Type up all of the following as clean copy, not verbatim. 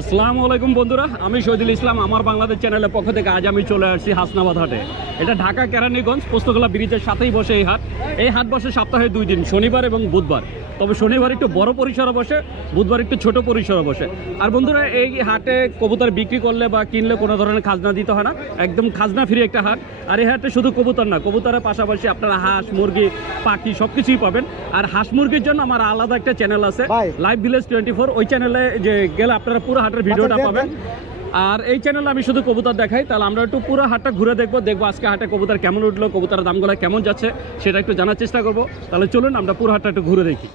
আসসালামু আলাইকুম বন্ধুরা, আমি শহীদুল ইসলাম। আমার বাংলাদেশ চ্যানেলের পক্ষ থেকে আজ আমি চলে আসছি হাসনাবাদ হাটে। এটা ঢাকা কেরানীগঞ্জ পোস্তগোলা ব্রিজের সাথেই বসে এই হাট। এই হাট বসে সপ্তাহে 2 দিন, শনিবার এবং বুধবার। তবে শনিবার একটু বড় পরিসরে বসে, বুধবার একটু ছোট পরিসরে বসে। আর বন্ধুরা, এই হাটে কবুতর বিক্রি করলে বা কিনলে কোনো ধরনের খাজনা দিতে হয় না, একদম খাজনা ফ্রি একটা হাট। আর এই হাটে শুধু কবুতর না, কবুতরের পাশাপাশি আপনারা হাঁস, মুরগি, পাখি সবকিছুই পাবেন। আর হাঁস মুরগির জন্য আমার আলাদা একটা চ্যানেল আছে, লাইভ ভিলেজ 24। ওই চ্যানেলে যে গেলে আপনারা পুরো হাটের ভিডিওটা পাবেন। আর এই চ্যানেলে আমি শুধু কবুতর দেখাই। তাহলে আমরা একটু পুরো হাটটা ঘুরে দেখবো আজকে হাটে কবুতর কেমন উঠলো, কবুতরের দামগুলো কেমন যাচ্ছে সেটা একটু জানার চেষ্টা করব। তাহলে চলুন আমরা পুরো হাটটা একটু ঘুরে দেখি।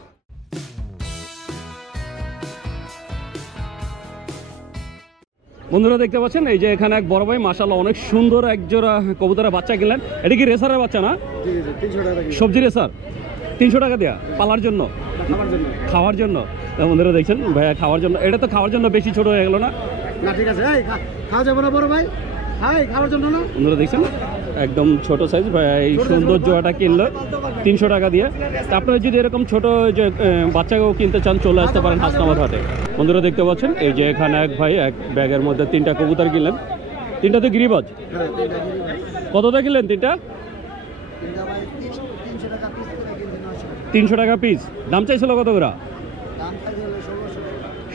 বন্ধুরা দেখতে পাচ্ছেন, এই যে এখানে এক বড় ভাই মাশাআল্লাহ অনেক সুন্দর এক জোড়া কবুতরের বাচ্চা কিনলেন। এটা কি রেসারের বাচ্চা না? সবজি রেসার। 300 টাকা দেয়া পালার জন্য, খাওয়ার জন্য। বন্ধুরা দেখছেন ভাইয়া খাওয়ার জন্য, এটা তো খাওয়ার জন্য বেশি ছোট হয়ে গেল না? ঠিক আছে, খাওয়া যাবে না বড় ভাই, খাওয়ার জন্য না। বন্ধুরা দেখছেন একদম ছোট সাইজ ভাইয়া এই সুন্দর জোড়াটা কিনলো 300 টাকা দিয়ে। আপনারা যদি এরকম ছোট যে বাচ্চাকেও কিনতে চান, চলে আসতে পারেন হাসনাবাদ হাটে। বন্ধুরা দেখতে পাচ্ছেন এই যে এখানে এক ভাই এক ব্যাগের মধ্যে 3টা কবুতর কিনলেন। 3টা তো গিরিবাজ। কতটা কিনলেন 3টা? 300 টাকা পিস। দাম চাইছিল কত করে?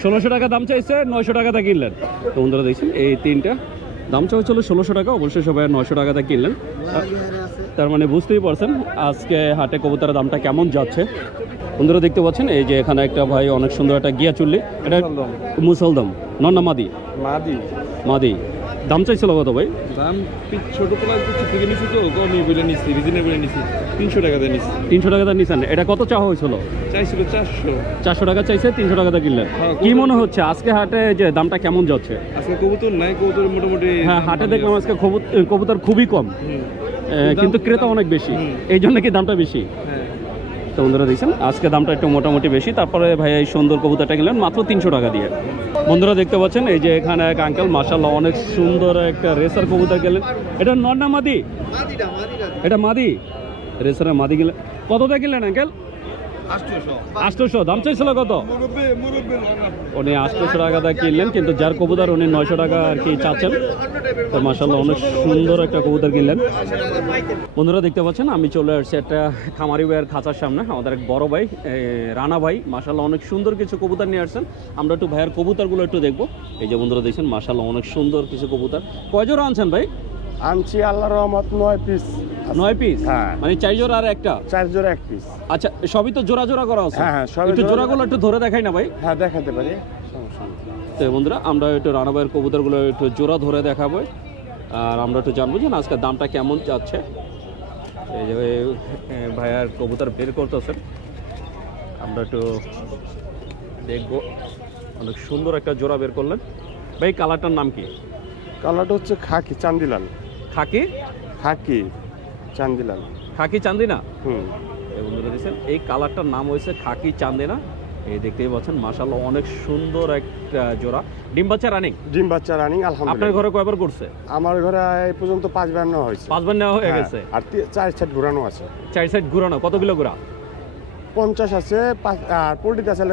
1600 টাকা দাম চাইছে, 900 টাকাতে কিনলেন। তো বন্ধুরা দেখছেন এই 3টা দাম চাইছিল 1600 টাকা, অবশ্যই সবাই 900 টাকাতে কিনলেন। তার মানে বুঝতেই পারছেন আজকে হাটে কবুতরের দামটা কেমন যাচ্ছে। বন্ধুরা দেখতে পাচ্ছেন এই যে এখানে একটা ভাই অনেক সুন্দর একটা গিয়া চুল্লি। এটা মুসলদম নন না মাদি? মাদি। দাম চাইছিল কত ভাই? দাম ছোট পোলা থেকে নিচ্ছি, তো কমই বলে নিচ্ছি, রিজনেবল নিচ্ছি। 300 টাকাতে নিচ্ছি। 300 টাকাতে নিচ্ছেন। এটা কত চাওয়া হয়েছিল? চাইছিল 400। 400 টাকা চাইছে, 300 টাকাতে কিনলেন। কি মনে হচ্ছে আজকে হাটে যে দামটা কেমন যাচ্ছে? আজকে কবুতর নাই, কবুতর মোটামুটি। হ্যাঁ, হাটে দেখলাম আজকে কবুতর খুবই কম, কিন্তু ক্রেতা অনেক বেশি, এই জন্য কি দামটা বেশি? তো বন্ধুরা দেখছেন আজকে দামটা একটু মোটামুটি বেশি। তারপরে ভাইয়া এই সুন্দর কবুতরটা কিনলেন মাত্র 300 টাকা দিয়ে। বন্ধুরা দেখতে পাচ্ছেন এই যে এখানে এক আঙ্কেল মাশাআল্লাহ অনেক সুন্দর একটা রেসার কবুতর কিনলেন। এটা নর না মাদি? এটা মাদি, রেসারের মাদি কিনলেন। কতটা কিনলেন আঙ্কেল? 800। দাম চাইছিল কত? উনি 800 টাকাটা কিনলেন, কিন্তু যার কবুতর উনি 900 টাকা আর কি চাচ্ছেন। তো মাশাআল্লাহ অনেক সুন্দর একটা কবুতর কিনলেন। বন্ধুরা দেখতে পাচ্ছেন আমি চলে আসছি একটা খামারি ভাইয়ের খাঁচার সামনে। আমাদের এক বড় ভাই রানা ভাই মাশাআল্লাহ অনেক সুন্দর কিছু কবুতর নিয়ে আসছেন। আমরা একটু ভাইয়ের কবুতরগুলো একটু দেখবো। এই যে বন্ধুরা দেখছেন মাশাআল্লাহ অনেক সুন্দর কিছু কবুতর। কয় জোড়া আনছেন ভাই? আনছি আল্লাহর রহমত 9 পিস। 9 পিস? হ্যাঁ, মানে 4 জোড়া আর একটা? 4 জোড়া 1 পিস। আচ্ছা, সবই তো জোড়া জোড়া করা আছে? হ্যাঁ, সবই একটু জোড়াগুলো একটু ধরে দেখাই না ভাই? হ্যাঁ, দেখাতে পারি, সমস্যা নেই। তো বন্ধুরা আমরা একটু রানা ভাইয়ের কবুতরগুলো একটু জোড়া ধরে দেখাবো, আর আমরা একটু জানবো যে আজকের দামটা কেমন যাচ্ছে। এই যে ভাইয়ার কবুতর বের করতেছেন, আমরা একটু দেখবো। অনেক সুন্দর একটা জোড়া বের করলেন ভাই। কালারটার নাম কি? কালারটা হচ্ছে খাকি চান্দিলাল। খাকি চান্দিলাল। খাকি চান্দিনা। এই বন্ধুরা দেখছেন এই কালারটার নাম হয়েছে খাকি চান্দিনা। এই দেখতেই পাচ্ছেন মাশাআল্লাহ অনেক সুন্দর একটা জোড়া। ডিম বাচ্চা রানিং? ডিম বাচ্চা রানিং আলহামদুলিল্লাহ। আপনার ঘরে কয়বার করছে? আমার ঘরে এই পর্যন্ত 5 বার নেওয়া হয়েছে। 5 বার নেওয়া হয়ে গেছে। আর 4 সাইড ঘোরানো আছে। 4 সাইড ঘুরানো। কত কিলো ঘোরা? 50 আছে, আর পোল্ট্রিতে আছে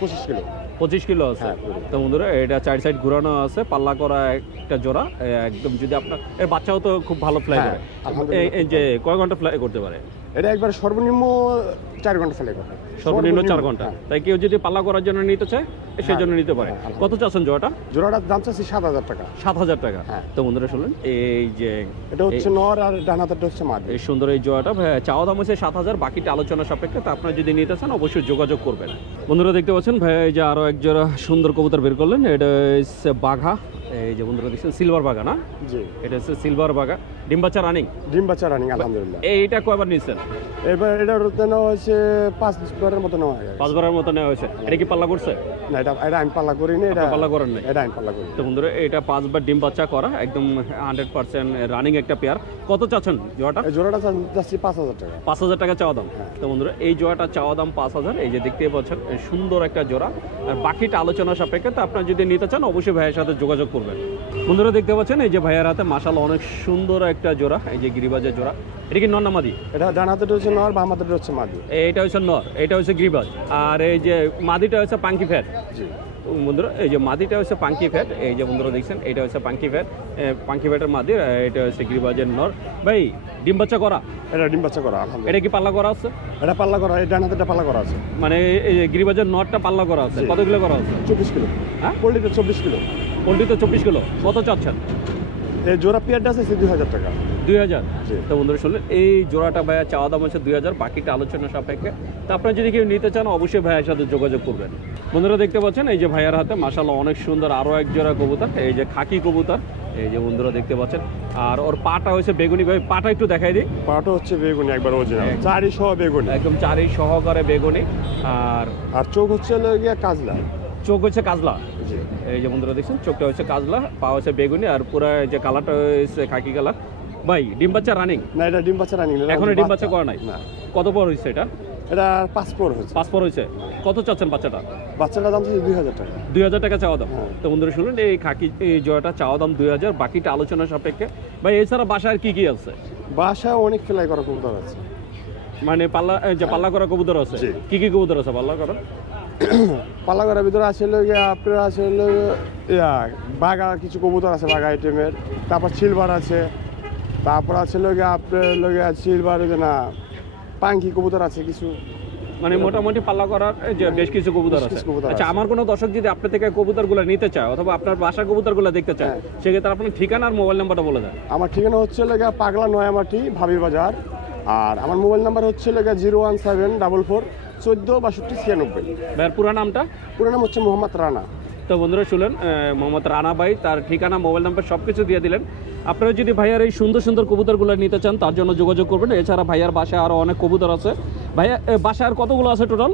25 কিলো। 25 কিলো আছে। তো বন্ধুরা এটা 4 সাইড ঘুরানো আছে, পাল্লা করা একটা জোড়া একদম। যদি আপনার এর বাচ্চাও তো খুব ভালো ফ্লাই করে, এই যে কয় ঘন্টা ফ্লাই করতে পারে? এটা একবার সর্বনিম্ন 4 ঘন্টা ফ্লাই করে। সর্বনিম্ন 4 ঘন্টা। তাই কেউ যদি পাল্লা করার জন্য নিতে চায় সেই জন্য নিতে পারে। কত চাচ্ছেন জোড়াটা? জোড়াটার দাম চাচ্ছি 7000 টাকা। 7000 টাকা। তো বন্ধুরা শুনলেন এই যে এটা হচ্ছে নর আর ডান হাতেরটা হচ্ছে মাদি। এই সুন্দর এই জোড়াটা চাওয়া দাম হচ্ছে 7000, বাকিটা আলোচনা সাপেক্ষে। তো আপনারা যদি নিতে চান অবশ্যই যোগাযোগ করবেন। বন্ধুরা দেখতে পাচ্ছেন ভাই এই যে আরো এক জোড়া সুন্দর কবুতর বের করলেন। এটা হচ্ছে বাঘা। এই যে বন্ধুরা দেখছেন সিলভার বাঘা না? জি, এটা হচ্ছে সিলভার বাঘা। ডিম বাচ্চা রানিং? ডিম বাচ্চা রানিং আলহামদুলিল্লাহ। এইটা কয়বার নিয়েছেন? এবার এটা নেওয়া হয়েছে 5 বারের মতো নেওয়া হয়েছে। 5 বারের মতো নেওয়া হয়েছে। এটা কি পাল্লা করছে? না, এটা আমি পাল্লা করিনি। এটা পাল্লা করেন নাই? এটা আমি পাল্লা করি। তো বন্ধুরা এটা 5 বার ডিম বাচ্চা করা, একদম 100% রানিং একটা পেয়ার। কত চাচ্ছেন জোড়াটা? এই জোড়াটা চাচ্ছি 5000 টাকা। 5000 টাকা চাওয়া দাম। তো বন্ধুরা এই জোড়াটা চাওয়া দাম 5000। এই যে দেখতেই পাচ্ছেন সুন্দর একটা জোড়া, আর বাকিটা আলোচনা সাপেক্ষে। তো আপনারা যদি নিতে চান অবশ্যই ভাইয়ের সাথে যোগাযোগ করবেন। বন্ধুরা দেখতে পাচ্ছেন এই যে ভাইয়ের হাতে মাশাআল্লাহ অনেক সুন্দর একটা জোড়া। এই যে গিরিবাজের জোড়া। এটা কি নর না মাদি? এটা ডান হাতেরটা হচ্ছে নর, বাম হাতেরটা হচ্ছে মাদি। এইটা হচ্ছে নর, এটা হচ্ছে গিরিবাজ, আর এই যে মাদিটা হচ্ছে পাঙ্কি ফ্যাট। জি। বন্ধুরা এই যে মাদিটা হচ্ছে পাঙ্কি ফ্যাট, এই যে বন্ধুরা দেখছেন এটা হচ্ছে পাঙ্কি ফ্যাট, পাঙ্কি ফ্যাটের মাদি, এটা হচ্ছে গিরিবাজের নর। ভাই ডিম বাচ্চা করা? এটা ডিম বাচ্চা করা, এটা কি পাল্লা করা আছে? এটা পাল্লা করা, এই ডান হাতেটা পাল্লা করা আছে। মানে এই যে গিরিবাজের নরটা পাল্লা করা আছে, কত কিলো করা আছে? 24 কিলো। হ্যাঁ, পোল্ট্রিতে 24 কিলো। পোল্ট্রিতে 24 কিলো। কত চাচ্ছেন? এই জোড়া পেয়ারটা আছে 2000 টাকা। 2000। জি। তো বন্ধুরা শুনলেন এই জোড়াটা ভাইয়া চাওয়া দাম হচ্ছে 2000, বাকিটা আলোচনা সাপেক্ষে। তো আপনারা যদি কেউ নিতে চান অবশ্যই ভাইয়ের সাথে যোগাযোগ করবেন। বন্ধুরা দেখতে পাচ্ছেন এই যে ভাইয়ার হাতে মাশাআল্লাহ অনেক সুন্দর আরও এক জোড়া কবুতর, এই যে খাকি কবুতর, এই যে বন্ধুরা দেখতে পাচ্ছেন। আর ওর পাটা হচ্ছে বেগুনি। ভাই পাটা একটু দেখাই দিই। পাটা হচ্ছে বেগুনি, একবার অরিজিনাল চারি সহ বেগুনি, একদম চারি সহকারে বেগুনি। আর আর চোখ হচ্ছে গিয়া কাজলা, চোখ হচ্ছে কাজলা। জি। এই যে বন্ধুরা দেখছেন চোখটা হচ্ছে কাজলা, পা হচ্ছে বেগুনি, আর পুরো যে কালারটা হচ্ছে খাকি কালার। ভাই ডিম বাচ্চা রানিং? না, এটা ডিম বাচ্চা রানিং না, এখনো ডিম বাচ্চা করা নাই? না। কত পর হয়েছে এটা? এটা পাসপোর্ট হচ্ছে। 5 পর হয়েছে। কত চাচ্ছেন বাচ্চাটা? বাচ্চাটার দাম হচ্ছে 2000 টাকা। 2000 টাকা চাওয়া দাম। হ্যাঁ। তো বন্ধুরা শুনুন এই খাকি এই জোড়াটা চাওয়া দাম 2000, বাকিটা আলোচনা সাপেক্ষে। ভাই এছাড়া বাসায় কি কি আছে? বাসায় অনেক ফ্লাই করা কবুতর আছে, মানে পাল্লা যে পাল্লা করা কবুতর আছে? জি। কি কি কবুতর আছে পাল্লা করা? পাল্লা করার ভিতরে আছে আপনার আছে বাঘা, কিছু কবুতর আছে বাঘা আইটেমের, তারপর সিলভার আছে, তারপর আছে আপনার সিলভার না পাঙ্কি কবুতর আছে কিছু। মানে মোটামুটি পাল্লা করার যে বেশ কিছু কবুতর বেশ আছে। কিছু কবুতর আচ্ছা, আছে। আমার কোনো দর্শক যদি আপনার থেকে কবুতরগুলো নিতে চায় অথবা আপনার বাসার কবুতরগুলো দেখতে চায়, হ্যাঁ। সেক্ষেত্রে আপনার ঠিকানা আর মোবাইল নাম্বারটা বলে দেন। আমার ঠিকানা হচ্ছে পাগলা নয়ামাটি ভাবির বাজার, আর আমার মোবাইল নাম্বার হচ্ছে 01744 14 62 96। ভাইয়ের পুরো নামটা? পুরো নাম হচ্ছে মোহাম্মদ রানা। তো বন্ধুরা শুনলেন মোহাম্মদ রানা ভাই তার ঠিকানা, মোবাইল নাম্বার সব কিছু দিয়ে দিলেন। আপনারা যদি ভাইয়ার এই সুন্দর সুন্দর কবুতরগুলো নিতে চান তার জন্য যোগাযোগ করবেন। এছাড়া ভাইয়ার বাসায় আরও অনেক কবুতর আছে। ভাইয়া বাসায় আর কতগুলো আছে টোটাল?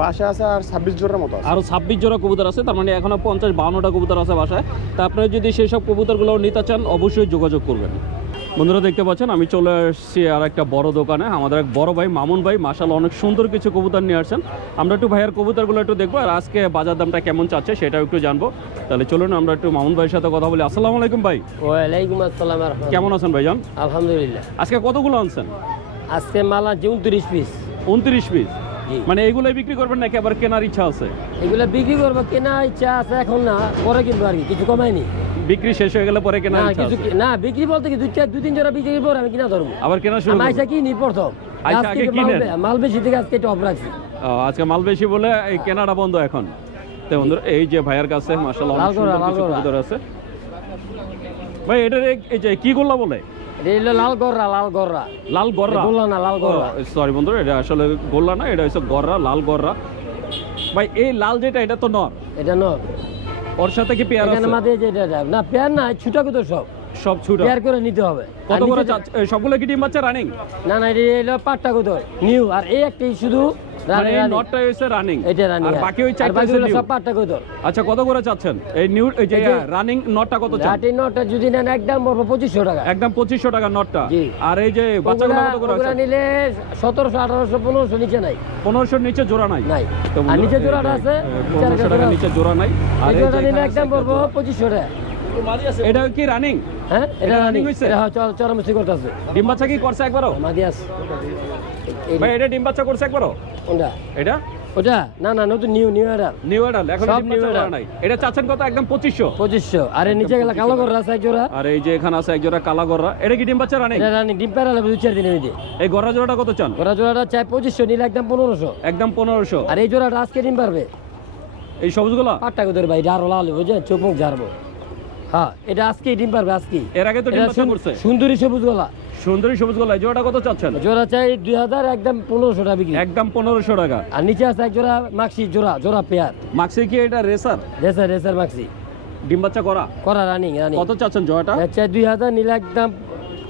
বাসায় আছে আর 26 জোড়ার মতো আছে। আরও 26 জোড়া কবুতর আছে, তার মানে এখনও 50-52টা কবুতর আছে বাসায়। তা আপনারা যদি সেই সব কবুতরগুলো নিতে চান অবশ্যই যোগাযোগ করবেন। বন্ধুরা দেখতে পাচ্ছেন আমি চলে এসেছি আর একটা বড় দোকানে। আমাদের এক বড় ভাই মামুন ভাই মাশাআল্লাহ অনেক সুন্দর কিছু কবুতর নিয়ে আসছেন। আমরা একটু ভাইয়ের কবুতরগুলো একটু দেখবো, আর আজকে বাজার দামটা কেমন চাচ্ছে সেটাও একটু জানবো। তাহলে চলুন আমরা একটু মামুন ভাইয়ের সাথে কথা বলি। আসসালামু আলাইকুম ভাই। ওয়ালাইকুম আসসালাম। কেমন আছেন ভাইজান? আলহামদুলিল্লাহ। আজকে কতগুলো আনছেন? আজকে মাল আছে 29 পিস। 29 পিস? জি। মানে এইগুলোই বিক্রি করবেন নাকি আবার কেনার ইচ্ছা আছে? এগুলো বিক্রি করবো, কেনা ইচ্ছা আছে এখন না, পরে কিনবো আর কি, কিছু কমায়নি। বিক্রি শেষ হয়ে গেলে পরে না কেনার ইচ্ছা কিছু আছে? না, বিক্রি বলতে কি 2-3 জোড়া বিক্রি পরে আমি কিনা ধরবো। আবার কেনা শুরু আমি করবেন? আইসা কিনি প্রথম। আচ্ছা, আজকে আগে কিনেন। মাল বেশি থেকে আজকে একটু অফ রাখছি। আজকে মাল বেশি বলে এই কেনাটা বন্ধ এখন। তো বন্ধুরা এই যে ভাইয়ের কাছে মাশাআল্লাহ অনেক সুন্দর কিছু কবুতর আছে। ভাই এটা এই যে কি গোল্লা বলে? এটা হলো লাল গররা, লাল গররা। লাল গররা? গোল্লা না, লাল গররা। সরি বন্ধুরা, এটা আসলে গোল্লা না, এটা হচ্ছে গররা, লাল গররা। ভাই এই লাল যেটা এটা তো নর, এটা নর। ওর সাথে কি পেয়ার এখানে আছে? মাঝে যেটা না পেয়ার না, ছুটা কত সব সব ছুটা? পেয়ার করে নিতে হবে। কত আর করে নিচে- সবগুলো কি ডিম বাচ্চা রানিং? না না, এটা হলো পাট্টা কত নিউ, আর এই একটাই শুধু মানে এই নটটা হচ্ছে রানিং, এটা রানিং, আর বাকি ওই আর চারটা বাকি হচ্ছে হলো নিউ। সব পাট্টা কত। আচ্ছা, কত করে চাচ্ছেন এই নিউ এই যে এই যে রানিং নটটা কত চাচ্ছেন? লাটি নটটা যদি নেন একদম পড়বে 2500 টাকা। একদম 2500 টাকা নটটা। জি। আর এই যে বাচ্চাগুলো কত করে ওগুলা আছে? নিলে 1700, 1800, 1500 নিচে নাই। 1500 নিচে জোড়া নাই? নাই। তো আর বন্ধুরা, নিচে এই জোড়াটা যে, আছে 1500 টাকা নিচে জোড়া নাই। আর এই এই জোড়াটা যে নিলে এখানে একদম আছে পড়বে একটা জোড়া। 2500 টাকা। এটা কি রানিং? হ্যাঁ, এটা running রানিং হইছে? এটা চরমসি করতেছে। ডিম বাচ্চা কি করছে একবারও? মাদিয়াস ভাই এটা ডিম বাচ্চা করছে একবারও? কোনটা? এটা ওটা না না, নতুন নিউ এটা নিউ এডাল, এখন সব ডিম বাচ্চা new করা adult। নাই। এটা চাচ্ছেন কত? একদম 2500। 2500। আর এর নিচে গেলে কালো করে আছে এক জোড়া। আর এই যে এখানে আছে এক জোড়া কালা গররা, এটা কি ডিম বাচ্চা রানিং? এটা রানিং, ডিম পেরালে 2-4 দিনের মধ্যে। এই গররা জোড়াটা কত চান? ওরা জোড়াটা চাই 2500, নিলে একদম 1500। একদম 1500। আর এই জোড়াটা আজকে ডিম পারবে এই সবুজগুলা? পাট্টা কত ভাই, এটা আরো লাল বুঝছেন, চোখ মুখ ঝাড়বো। হ্যাঁ, এটা আজকেই ডিম পারবে আজকেই। এর আগে তো ডিম বাচ্চা করছে। সুন্দরী সবুজ গলা সুন্দরী সবুজগুলা, এই জোড়াটা কত চাচ্ছেন? জোড়া চাই 2000, একদম 1500 টাকা বিক্রি। একদম 1500 টাকা। আর নিচে আছে এক জোড়া মাক্সি, জোড়া জোড়া পেয়ার। মাক্সি কি এটা রেসার? রেসার রেসার মাক্সি ডিম বাচ্চা করা? করা রানিং রানিং। কত চাচ্ছেন জোড়াটা? চাই 2000, নিলে একদম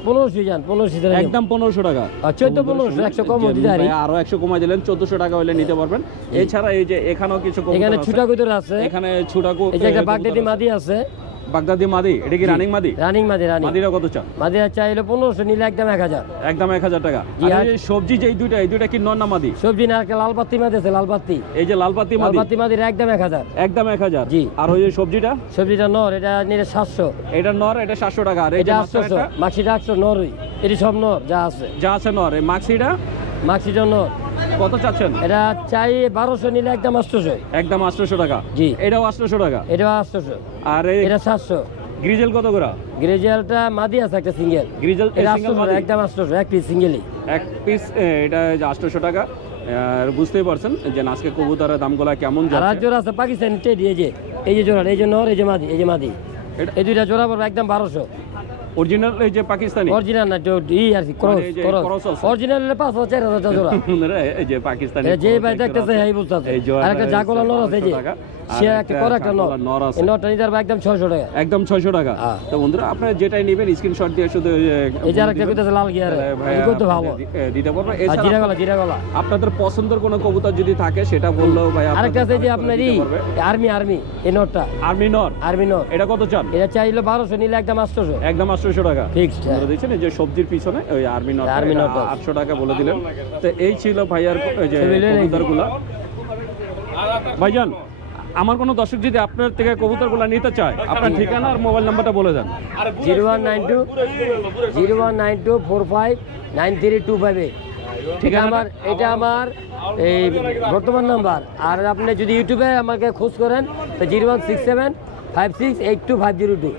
1500 যান, 1500 একদম 1500 টাকা। আর 14-1500, 100 কম দিতে পারি। আরো 100 কমাই দিলেন, 1400 টাকা হলে নিতে পারবেন। এছাড়া এই যে এখানেও কিছু কবুতর এখানে আছে। ছুটা কবুতর আছে, এখানে ছুটা এই যে একটা বাগদাদি মাদি আছে। বাগদাদি মাদি, এটা কি রানিং মাদি? রানিং মাদি, রানিং মাদিরা কত চান? মাদি চাইলে 1500, নিলে একদম 1000। একদম 1000 টাকা। জি, আর আর- এই যে সবজি যে এই দুইটা কি নর না মাদি? সবজি না, একটা লাল পাত্তি মাদি আছে, লাল পাত্তি। এই যে লাল পাতি মাদি, লাল পাত্তি মাদির একদম 1000। একদম 1000। জি। আর ওই যে সবজিটা? সবজিটা নর, এটা নিলে 700। এটা নর, এটা 700 টাকা। আর এই যে এটা মাঝখানেরটা? 800, মাক্সিটা 800 নরই। এটি সব নর যা আছে। যা আছে নর, এই মাক্সিটা? মাক্সিটা নর, কত চাচ্ছেন? এটা চাই 1200 নিলে একদম 800। একদম 800 টাকা। জি। এটাও 800 টাকা। এটা 800। আর এই এটা 700। গ্রিজেল কত করে? গ্রেজেলটা মাদি আছে একটা সিঙ্গেল। গ্রিজেল এটা সিঙ্গেল 800 একদম 800 এক পিস সিঙ্গেলই। এক পিস এটা 800 টাকা। আর বুঝতেই পারছেন যে আজকে কবুতরের দামগুলো কেমন আর যাচ্ছে। জোড়া আছে পাকিস্তানি টেডি, এই যে জোড়া, এই যে নর, এই যে মাদি, এই যে মাদি। এই দুইটা জোড়া পড়বে একদম 1200। অরিজিনাল এই যে পাকিস্তানি অরিজিনাল না, তো ই আর কি মানে এই যে ক্রস cross আছে। অরিজিনাল হলে 5,000-4,000 টাকা জোড়া। বন্ধুরা, এই যে পাকিস্তানি এটা যে ভাই দেখতেছে এই বুঝতাছে। এই জোড়াটা আর একটা জাগোলা নর আছে, এই যে 500 টাকা। সে আর একটা করে একটা জাগোলা নর আছে। এই নরটা নিতে পারবে একদম 600 টাকা। একদম 600 টাকা। হ্যাঁ। তো বন্ধুরা আপনারা যেটাই নেবেন স্ক্রিনশট দিয়ে শুধু এই যে আরেকটা কইতাছে লাল গিয়ারে, ভাইয়া কত ভালো। দিতে পারবো। আর এছাড়া জিরাগলা আপনাদের পছন্দের কোনো কবুতর যদি থাকে সেটা বললেও ভাই আরেকটা আছে যে আপনার আর্মি এই নটটা, আর্মি নর। Army not. এটা কত চান? এটা চাইলো 1200 নিলে একদম 800। একদম 800 টাকা Fixed, হ্যাঁ। আপনারা দেখছেন এই যে সবজির পিছনে ওই আর্মি নট, আর্মি নট। 800 টাকা বলে দিলেন। তো এই ছিল ভাইয়ার ওই যে সেগুলো নেই। কবুতরগুলো। ভাইজান, আমার কোনো দর্শক যদি আপনার থেকে কবুতরগুলো নিতে চায়, আপনার ঠিকানা আর মোবাইল নাম্বারটা বলে দেন। 0192-4593-258। ঠিক আমার, এটা আমার এই বর্তমান নাম্বার। আর আপনি যদি ইউটিউবে আমাকে খোঁজ করেন তো 016756825002,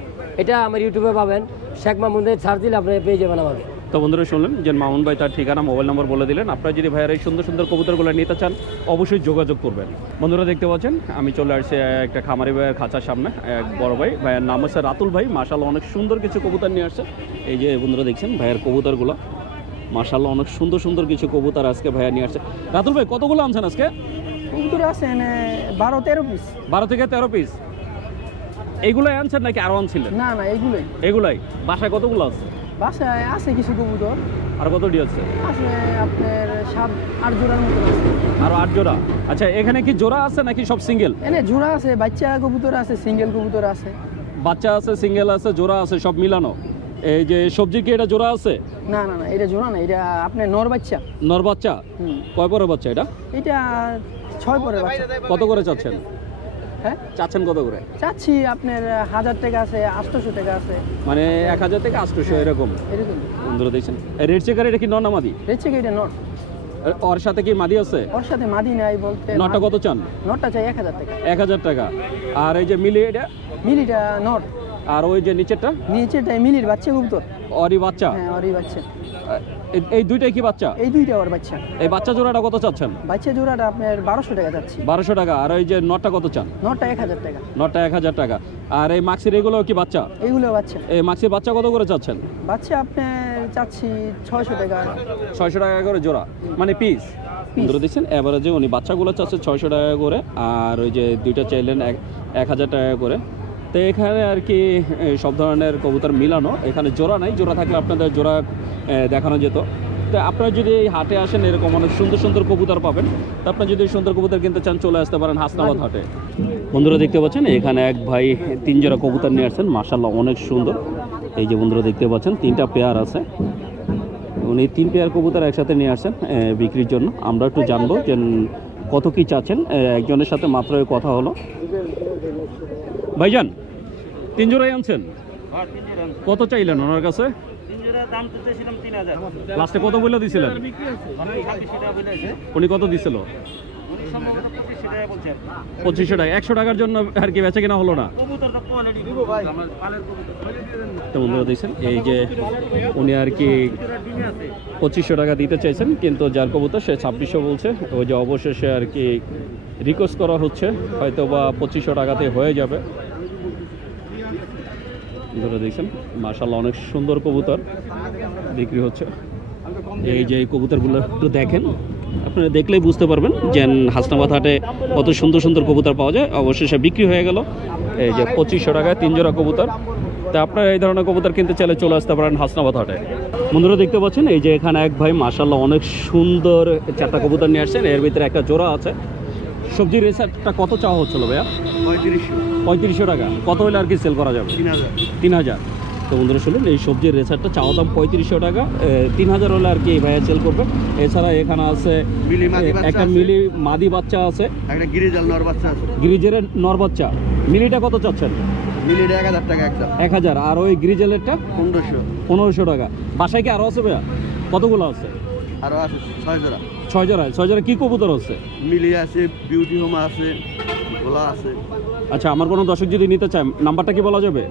এটা আমার ইউটিউবে পাবেন। শেখ মামুনের সার্চ দিলে আপনি পেয়ে যাবেন আমাকে। তো বন্ধুরা শুনলেন যে মামুন ভাই তার ঠিকানা মোবাইল নম্বর বলে দিলেন। আপনারা যদি ভাইয়ার এই সুন্দর সুন্দর কবুতরগুলো নিতে চান অবশ্যই যোগাযোগ করবেন। বন্ধুরা দেখতে পাচ্ছেন আমি চলে আসছি একটা খামারি ভাইয়ের খাঁচার সামনে। এক বড় ভাই, ভাইয়ের নাম হচ্ছে রাতুল ভাই। মাশাআল্লাহ অনেক সুন্দর কিছু কবুতর নিয়ে আসছে। এই যে বন্ধুরা দেখছেন ভাইয়ের কবুতরগুলো, মাশাআল্লাহ অনেক সুন্দর সুন্দর কিছু কবুতর আজকে ভাইয়া নিয়ে আসছে। রাতুল ভাই কতগুলো আনছেন আজকে? কবুতর আছে 12-13 পিস। 12 থেকে 13 পিস। এইগুলোই আনছেন নাকি আরো আনছিলেন? না না, এইগুলোই। এগুলাই বাসায় কতগুলো আছে? বাসায় আছে কিছু কবুতর, আর কতটি আছে? আছে আপনার 7-8 জোড়ার মতো আছে। আরো 8 জোড়া। আচ্ছা, এখানে কি জোড়া আছে নাকি সব সিঙ্গেল? এনে জোড়া আছে, বাচ্চা কবুতর আছে, সিঙ্গেল কবুতর আছে। বাচ্চা আছে, সিঙ্গেল আছে, জোড়া আছে, সব মিলানো। এই যে সবজির কি এটা জোড়া আছে? না না না, এটা জোড়া না, এটা আপনার নর বাচ্চা। নর বাচ্চা? হুম। কয় পরের বাচ্চা এটা? এটা 6 পরের বাচ্চা। কত করে চাচ্ছেন? হ্যাঁ, চাচ্ছেন কত করে? চাচ্ছি আপনার 1000 টাকা আছে, 800 টাকা আছে, মানে 1000 থেকে 800 এরকম। এরকম। বন্ধুরা দেখছেন রেড চেকার, এটা কি নর না মাদি? রেচে কি এটা নর? ওর সাথে কি মাদি আছে? ওর সাথে মাদি নাই বলতে। নরটা কত চান? নরটা চাই 1000 টাকা। 1000 টাকা। আর এই যে মিলি এটা? মিলিটা নর। আর ওই যে নিচেরটা? নিচেটাই মিলির বাচ্চা কবুতর। ওরই বাচ্চা? হ্যাঁ, ওরই বাচ্চা। এই দুইটাই কি বাচ্চা? এই দুইটা ওর বাচ্চা। এই বাচ্চা জোড়াটা কত চাচ্ছেন? বাচ্চা জোড়াটা আপনার 1200 টাকা যাচ্ছে। 1200 টাকা। আর ওই যে নরটা কত চান? নরটা 1000 টাকা। নরটা 1000 টাকা। আর এই মাক্সির এগুলো কি বাচ্চা? এইগুলো বাচ্চা। এই মাক্সির বাচ্চা কত করে চাচ্ছেন? বাচ্চা আপনার চাচ্ছি 600 টাকা। 600 টাকা করে জোড়া, মানে পিস। বন্ধুরা দেখছেন এভারেজে উনি বাচ্চাগুলো চাচ্ছে 600 টাকা করে, আর ওই যে দুইটা চাইলেন 1000 টাকা করে। তো এখানে আর কি সব ধরনের কবুতর মিলানো, এখানে জোড়া নাই। জোড়া থাকলে আপনাদের জোড়া দেখানো যেত। তো আপনারা যদি এই হাটে আসেন এরকম অনেক সুন্দর সুন্দর কবুতর পাবেন। তো আপনারা যদি সুন্দর কবুতর কিনতে চান চলে আসতে পারেন হাসনাবাদ হাটে। বন্ধুরা দেখতে পাচ্ছেন এখানে এক ভাই 3 জোড়া কবুতর নিয়ে আসছেন, মাশাআল্লাহ অনেক সুন্দর। এই যে বন্ধুরা দেখতে পাচ্ছেন 3টা পেয়ার আছে। উনি 3 পেয়ার কবুতর একসাথে নিয়ে আসছেন বিক্রির জন্য। আমরা একটু জানবো যে কত কি চাচ্ছেন। একজনের সাথে মাত্র কথা হলো। ভাইজান 3 জোড়াই আনছেন? কত চাইলেন ওনার কাছে? লাস্টে কত বলে দিছিলেন? উনি কত দিছিল? 2500 টাকা। 100 টাকার জন্য আর কি বেচা কেনা হলো না? তো বন্ধুরা দেখছেন এই যে উনি আর কি 2500 টাকা দিতে চাইছেন, কিন্তু যার কবুতর সে 2600 বলছে। ওই যে অবশেষে আর কি রিকোয়েস্ট করা হচ্ছে, হয়তো বা 2500 টাকাতে হয়ে যাবে। বন্ধুরা দেখছেন মাশাআল্লাহ অনেক সুন্দর কবুতর বিক্রি হচ্ছে। এই যে কবুতরগুলো একটু দেখেন, আপনারা দেখলেই বুঝতে পারবেন যে হাসনাবাদ হাটে কত সুন্দর সুন্দর কবুতর পাওয়া যায়। অবশেষে বিক্রি হয়ে গেল এই যে 2500 টাকায় 3 জোড়া কবুতর। তো আপনারা এই ধরনের কবুতর কিনতে চাইলে চলে আসতে পারেন হাসনাবাদ হাটে। বন্ধুরা দেখতে পাচ্ছেন এই যে এখানে এক ভাই মাশাআল্লাহ অনেক সুন্দর 4টা কবুতর নিয়ে আসছেন। এর ভিতরে একটা জোড়া আছে। সবজির রেসারটা কত চাওয়া হচ্ছিল ভাইয়া? 3500 টাকা। কত হলে আর কি সেল করা যাবে? 3000। তো বন্ধুরা শুনুন এই সবজির রেসারটা চাওয়া দাম 3500 টাকা। 3000 হলে আর কি ভাইয়া সেল করবে। এছাড়া এখানে আছে একটা মিলি মাদি বাচ্চা আছে, একটা গিরিজাল নর বাচ্চা আছে। গ্রিজের নর বাচ্চা। মিলিটা কত চাচ্ছেন? মিলিটা 1000 টাকা একদম। 1000। আর ওই গ্রিজেলেরটা 1500। 1500 টাকা। বাসায় কি আরও আছে ভাইয়া? কতগুলো আছে? আরও আছে 6 জোড়া। 6 জোড়া। 6 জোড়া কি কবুতর আছে? মিলি আছে, বিউটি হোমা আছে, গোলা আছে। আচ্ছা, আমার কোনো দর্শক যদি নিতে চায় নাম্বারটা কি বলা যাবে?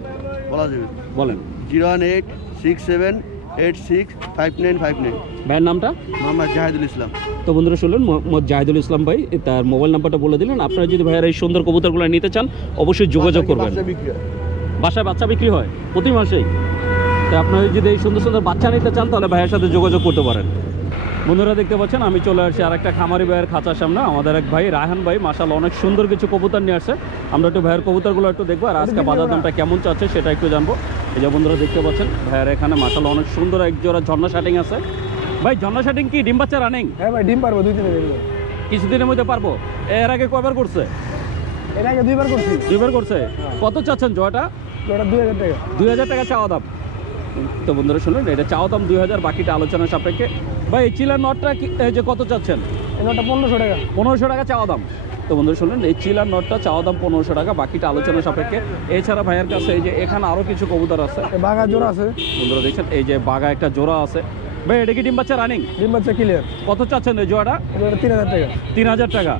বলা যাবে। বলেন। 01867865959। ভাইয়ের নামটা? মোহাম্মদ জাহিদুল ইসলাম। তো বন্ধুরা শুনলেন মোহাম্মদ জাহিদুল ইসলাম ভাই, তার মোবাইল নাম্বারটা বলে দিলেন। আপনারা যদি ভাইয়ের এই সুন্দর কবুতরগুলো নিতে চান অবশ্যই যোগাযোগ করবেন। বাচ্চা বিক্রি হয়। বাসায় বাচ্চা বিক্রি হয় প্রতি মাসেই। তো আপনারা যদি এই সুন্দর সুন্দর বাচ্চা নিতে চান তাহলে ভাইয়ের সাথে যোগাযোগ করতে পারেন। বন্ধুরা দেখতে পাচ্ছেন আমি চলে আসছি আর একটা খামারি ভাইয়ের খাঁচার সামনে। আমাদের এক ভাই রায়হান ভাই মাশাআল্লাহ অনেক সুন্দর কিছু কবুতর নিয়ে আসছে। আমরা একটু ভাইয়ের কবুতরগুলো একটু দেখবো আর আজকে বাজার দামটা কেমন চাচ্ছে সেটা একটু জানবো। এই যে বন্ধুরা দেখতে পাচ্ছেন ভাইয়ের এখানে মাশাআল্লাহ অনেক সুন্দর এক জোড়া ঝর্ণা শাটিং আছে। ভাই ঝর্ণা শাটিং কি ডিম বাচ্চা রানিং? হ্যাঁ ভাই, ডিম পারবো 2-3 দিন। কিছুদিনের মধ্যে পারবো? এর আগে কয়বার করছে? এর আগে 2 বার করছি। 2 বার করছে। কত চাচ্ছেন জোড়াটা? ওটা 2000 টাকা। 2000 টাকা চাওয়া দাম। তো বন্ধুরা শুনুন, এটা চাওয়া দাম 2000, বাকিটা আলোচনার সাপেক্ষে। ভাই এই চিলার নটটা এই যে কত চাচ্ছেন? এটা 1500 টাকা। 1500 টাকা চাওয়া দাম। তো বন্ধুরা শুনুন, এই চিলার নটটা চাওয়া দাম 1500 টাকা, বাকিটা আলোচনার সাপেক্ষে। এছাড়া ভাইয়ের কাছে এই যে এখানে আরও কিছু কবুতর আছে। বাঘা জোড়া আছে। বন্ধুরা দেখছেন এই যে বাঘা একটা জোড়া আছে। ভাই এটা কি ডিম বাচ্চা রানিং? ডিম বাচ্চা ক্লিয়ার। কত চাচ্ছেন এই জোড়াটা? এটা 3000 টাকা। 3000 টাকা।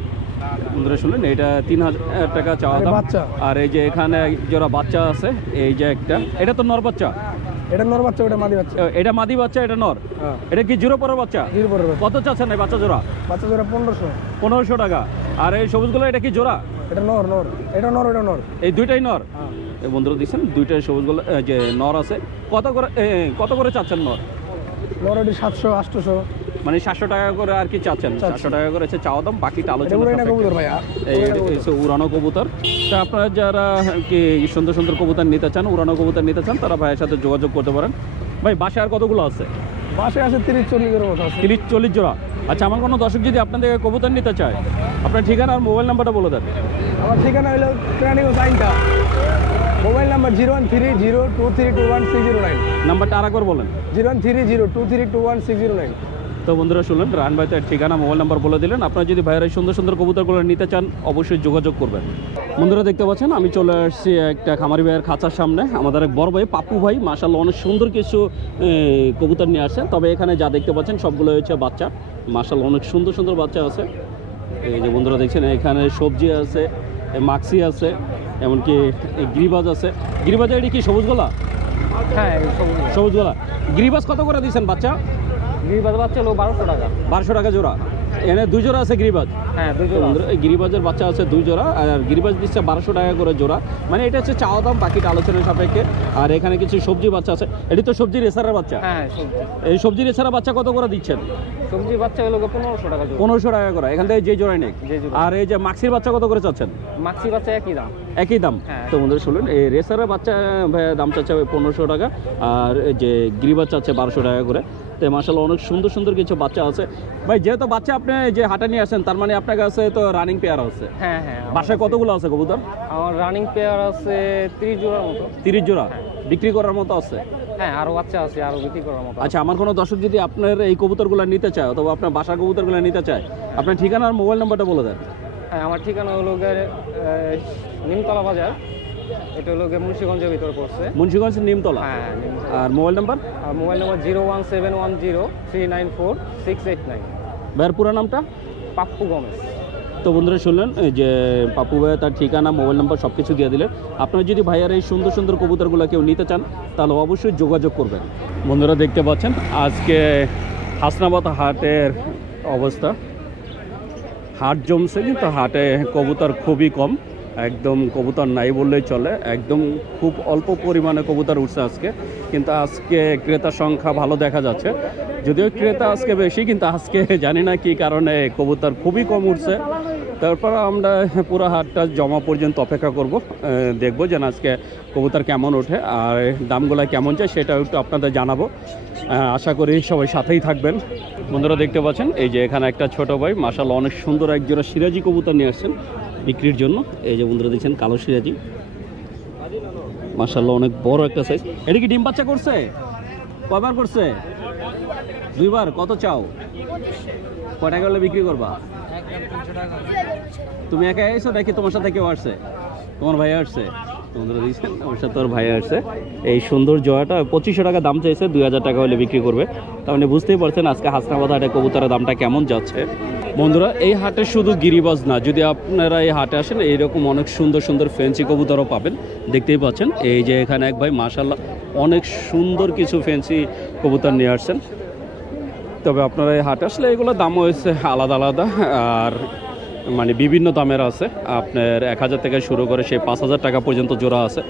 বন্ধুরা শুনলেন, এটা 3000 টাকা চাওয়া দাম। বাচ্চা। আর এই যে এখানে এক জোড়া বাচ্চা আছে, এই যে একটা, এটা তো নর বাচ্চা। এটা নর বাচ্চা, ওটা মাদি বাচ্চা। এটা মাদি বাচ্চা, এটা নর। হ্যাঁ। এটা কি জিরো পরের বাচ্চা? জিরো পরের বাচ্চা। কত চাচ্ছেন এই বাচ্চা জোড়া? বাচ্চা জোড়া 1500। 1500 টাকা। আর এই সবুজগুলো এটা কি জোড়া? এটা নর। এটা নর, এটা নর। এই দুইটাই নর। হ্যাঁ। এই বন্ধুরা দিচ্ছেন দুইটাই সবুজগুলো যে নর আছে। কত করে চাচ্ছেন নর? নর ওটি 700-800। মানে 700 টাকা করে আর কি চাচ্ছেন? 700 টাকা করে হচ্ছে চাওয়া দাম, বাকিটা আলোচনা কবুতর ভাই। এই উড়ানো কবুতর। তা আপনারা যারা কি সুন্দর সুন্দর কবুতর নিতে চান, উড়ানো কবুতর নিতে চান, তারা ভাইয়ের সাথে যোগাযোগ করতে পারেন। ভাই বাসায় আর কতগুলো আছে? বাসায় আছে 30-40 এর মতো আছে। 30-40 জোড়া। আচ্ছা, আমার কোনো দর্শক যদি আপনাদের কবুতর নিতে চায়, আপনার ঠিকানা আর মোবাইল নাম্বারটা বলে দেন। আমার ঠিকানা হলো প্রাণীগঞ্জ আইনটা। Mobile number 01302321609। নাম্বারটা আরেকবার বলেন। 01302321609। তো বন্ধুরা শুনলেন, রায়হান ভাই তার ঠিকানা মোবাইল নাম্বার বলে দিলেন। আপনারা যদি ভাইয়ের এই সুন্দর সুন্দর কবুতরগুলো নিতে চান অবশ্যই যোগাযোগ করবেন। বন্ধুরা দেখতে পাচ্ছেন আমি চলে আসছি একটা খামারি ভাইয়ের খাঁচার সামনে। আমাদের এক বড় ভাই পাপ্পু ভাই মাশাআল্লাহ অনেক সুন্দর কিছু কবুতর নিয়ে আসছেন। তবে এখানে যা দেখতে পাচ্ছেন সবগুলো হচ্ছে বাচ্চা। মাশাআল্লাহ অনেক সুন্দর সুন্দর বাচ্চা আছে। এই যে বন্ধুরা দেখছেন এখানে সবজি আছে, মাক্সি আছে, এমনকি গিরিবাজ আছে। গিরিবাজে এটি কি সবুজ গলা? হ্যাঁ, সবুজ গলা। গিরিবাজ কত করে দিচ্ছেন বাচ্চা? গিরিবাজ বাচ্চা হলো 1200 টাকা। 1200 টাকা জোড়া। এনে 2 জোড়া আছে গিরিবাজ। হ্যাঁ, 2 জোড়া। এই গিরিবাজের বাচ্চা আছে 2 জোড়া, আর গিরিবাজ দিচ্ছে 1200 টাকা করে জোড়া। মানে এটা হচ্ছে চাওয়া দাম, বাকিটা আলোচনার সাপেক্ষে। আর এখানে কিছু সবজি বাচ্চা আছে। এটি তো সবজি রেসারের বাচ্চা। হ্যাঁ, সবজি। এই সবজি রেসারের বাচ্চা কত করে দিচ্ছেন? সবজি বাচ্চা হলো 1500 টাকা জোড়া। 1500 টাকা করে এখান থেকে যে জোড়াই নেই। যে জোড়া। আর এই যে মাক্সির বাচ্চা কত করে চাচ্ছেন? মাক্সি বাচ্চা একই দাম। একই দাম। হ্যাঁ। তো বন্ধুরা শুনলেন, এই রেসারের বাচ্চা দাম চাচ্ছে 1500 টাকা, আর এই যে গিরিবাজ চাচ্ছে 1200 টাকা করে। তো মাশাআল্লাহ অনেক সুন্দর সুন্দর কিছু বাচ্চা আছে। ভাই যেহেতু বাচ্চা আপনি যে হাটে নিয়ে আসেন, তার মানে আপনার কাছে তো রানিং পেয়ার আছে। হ্যাঁ হ্যাঁ, বাসায় কতগুলো আছে কবুতর? আমার রানিং পেয়ার আছে 30 জোড়ার মতো। 30 জোড়া বিক্রি করার মতো আছে? হ্যাঁ, আরো বাচ্চা আছে, আরো বিক্রি করার মতো। আচ্ছা, আমার কোনো দর্শক যদি আপনার এই কবুতরগুলো নিতে চায় অথবা আপনার বাসার কবুতরগুলো নিতে চায়, আপনার ঠিকানা আর মোবাইল নাম্বারটা বলে দেন। হ্যাঁ, আমার ঠিকানা হলো নিমতলা বাজার। এটা হলো মুন্সিগঞ্জের ভিতরে পড়ছে। মুন্সিগঞ্জ নিমতলা। হ্যাঁ। আর মোবাইল নাম্বার? আর মোবাইল নাম্বার 01710394689। ভাইয়ের পুরো নামটা? পাপ্পু গমেজ। তো বন্ধুরা শুনলেন যে পাপ্পু ভাইয়া তার ঠিকানা, মোবাইল নাম্বার সব কিছু দিয়ে দিলেন। আপনারা যদি ভাইয়ার এই সুন্দর সুন্দর কবুতরগুলো কেউ নিতে চান তাহলে অবশ্যই যোগাযোগ করবেন। বন্ধুরা দেখতে পাচ্ছেন আজকে হাসনাবাদ হাটের অবস্থা। হাট জমছে, কিন্তু হাটে কবুতর খুবই কম, একদম কবুতর নাই বললেই চলে। একদম খুব অল্প পরিমাণে কবুতর উঠছে আজকে, কিন্তু আজকে ক্রেতার সংখ্যা ভালো দেখা যাচ্ছে। যদিও ক্রেতা আজকে বেশি, কিন্তু আজকে জানি না কী কারণে কবুতর খুবই কম উঠছে। তারপর আমরা পুরো হাটটা জমা পর্যন্ত অপেক্ষা করব, দেখব যে আজকে কবুতর কেমন ওঠে আর দামগুলো কেমন চাই সেটাও একটু আপনাদের জানাবো। আশা করি সবাই সাথেই থাকবেন। বন্ধুরা দেখতে পাচ্ছেন এই যে এখানে একটা ছোট ভাই মাশাআল্লাহ অনেক সুন্দর এক জোড়া সিরাজি কবুতর নিয়ে আসছেন বিক্রির জন্য। এই যে বন্ধুরা দেখছেন কালো সিরাজি, মাশাআল্লাহ অনেক বড় একটা সাইজ। এটা কি ডিম বাচ্চা করছে? কয়বার করছে? 2 বার। কত চাও? কয় টাকা হলে বিক্রি করবা? তুমি একা এসো নাকি তোমার সাথে কেউ আসছে? তোমার ভাই আসছে? বন্ধুরা দেখছেন ওর সাথে ওর ভাই আসছে, এই সুন্দর জয়াটা 2500 টাকা দাম চাইছে, 2000 টাকা হলে বিক্রি করবে। তার মানে বুঝতেই পারছেন আজকে হাসনাবাদ হাটে কবুতরের দামটা কেমন যাচ্ছে। বন্ধুরা এই হাটে শুধু গিরিবাজ না, যদি আপনারা এই হাটে আসেন এইরকম অনেক সুন্দর সুন্দর ফ্যান্সি কবুতরও পাবেন। দেখতেই পাচ্ছেন এই যে এখানে এক ভাই মাশাআল্লাহ অনেক সুন্দর কিছু ফ্যান্সি কবুতর নিয়ে আসছেন। তবে আপনারা এই হাটে আসলে এগুলো দাম হয়েছে আলাদা আলাদা, আর মানে বিভিন্ন দামের আছে। আপনার 1000 থেকে শুরু করে সেই 5000 টাকা পর্যন্ত জোড়া আছে।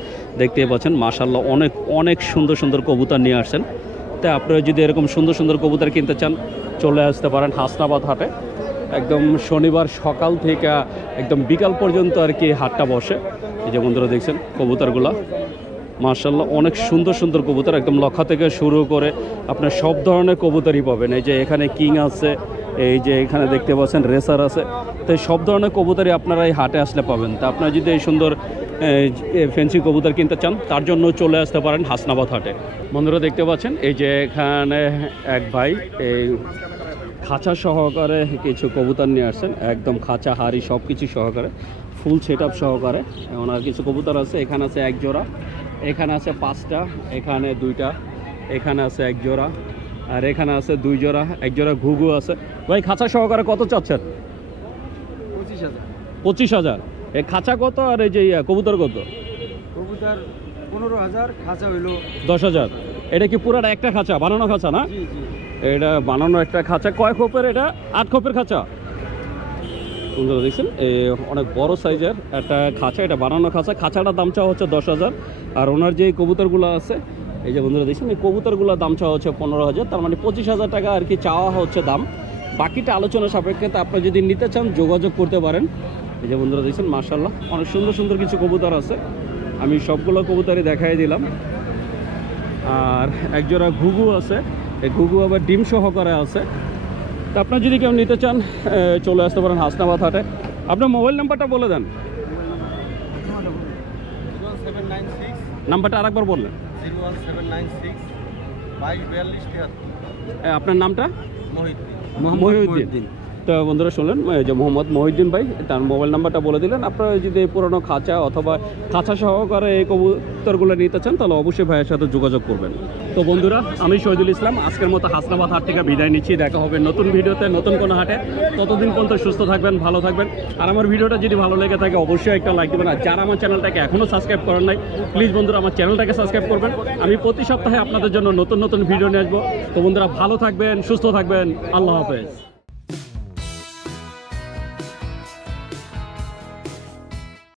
দেখতেই পাচ্ছেন মাশাআল্লাহ অনেক অনেক সুন্দর সুন্দর কবুতর নিয়ে আসছেন। তাই আপনারা যদি এরকম সুন্দর সুন্দর কবুতর কিনতে চান চলে আসতে পারেন হাসনাবাদ হাটে। একদম শনিবার সকাল থেকে একদম বিকাল পর্যন্ত আর কি হাটটা বসে। এই যে বন্ধুরা দেখছেন কবুতরগুলা মাশাআল্লাহ অনেক সুন্দর সুন্দর কবুতর, একদম লক্ষা থেকে শুরু করে আপনার সব ধরনের কবুতরই পাবেন। এই যে এখানে কিং আছে, এই যে এখানে দেখতে পাচ্ছেন রেসার আছে। তো সব ধরনের কবুতরই আপনারা এই হাটে আসলে পাবেন। তা আপনারা যদি এই সুন্দর ফ্যান্সি কবুতর কিনতে চান তার জন্য চলে আসতে পারেন হাসনাবাদ হাটে। বন্ধুরা দেখতে পাচ্ছেন এই যে এখানে এক ভাই এই খাঁচা সহকারে কিছু কবুতর নিয়ে আসছেন, একদম খাঁচা হাড়ি সব কিছু সহকারে ফুল সেট আপ সহকারে। ওনার কিছু কবুতর আছে, এখানে আছে এক জোড়া, এখানে আছে 5টা, এখানে 2টা, এখানে আছে এক জোড়া, আর এখানে আছে 2 জোড়া, এক জোড়া ঘুঘু আছে। ভাই খাঁচা সহকারে কত চাচ্ছেন? 25,000। এই খাঁচা কত আর এই যে কবুতর কত? কবুতর 15,000, খাঁচা হইলো 10,000। এটা কি পুরাটা একটা খাঁচা, বানানো খাঁচা না? জি জি। এটা বানানো একটা খাঁচা। কয় খোপের এটা? 8 খোপের খাঁচা। সুন্দর দেখছেন এই অনেক বড় সাইজের একটা খাঁচা, এটা বানানো খাঁচা। খাঁচাটার দাম চাওয়া হচ্ছে 10,000। আর ওনার যে কবুতরগুলো আছে এই যে বন্ধুরা দেখছেন এই কবুতরগুলোর দাম চাওয়া হচ্ছে 15,000। তার মানে 25,000 টাকা আর কি চাওয়া হচ্ছে দাম। বাকিটা আলোচনা সাপেক্ষে, তা আপনি যদি নিতে চান যোগাযোগ করতে পারেন। এই যে বন্ধুরা দেখছেন মাশাআল্লাহ অনেক সুন্দর সুন্দর কিছু কবুতর আছে, আমি সবগুলো কবুতরই দেখাই দিলাম। আর একজোড়া ঘুঘু আছে, এই ঘুঘু আবার ডিম সহকারে আছে। তা আপনার যদি কেউ নিতে চান চলে আসতে পারেন হাসনাবাদ হাটে। আপনার মোবাইল নাম্বারটা বলে দেন। নাম্বারটা আরেকবার বললেন। 01796 আপনার নামটা? মহিউদ্দিন। মহিউদ্দিন। তো বন্ধুরা শুনলেন যে মোহাম্মদ মহিউদ্দিন ভাই, তার মোবাইল নাম্বারটা বলে দিলেন। আপনারা যদি পুরোনো খাঁচা অথবা খাঁচা সহকারে এই কবুতরগুলো নিতে চান তাহলে অবশ্যই ভাইয়ের সাথে যোগাযোগ করবেন। তো বন্ধুরা আমি শহীদুল ইসলাম আজকের মতো হাসনাবাদ হাট থেকে বিদায় নিচ্ছি। দেখা হবে নতুন ভিডিওতে নতুন কোনো হাটে। ততদিন পর্যন্ত সুস্থ থাকবেন, ভালো থাকবেন। আর আমার ভিডিওটা যদি ভালো লেগে থাকে অবশ্যই একটা লাইক দেবেন। আর যারা আমার চ্যানেলটাকে এখনও সাবস্ক্রাইব করেন নাই প্লিজ বন্ধুরা আমার চ্যানেলটাকে সাবস্ক্রাইব করবেন। আমি প্রতি সপ্তাহে আপনাদের জন্য নতুন নতুন ভিডিও নিয়ে আসবো। তো বন্ধুরা ভালো থাকবেন, সুস্থ থাকবেন। আল্লাহ হাফেজ।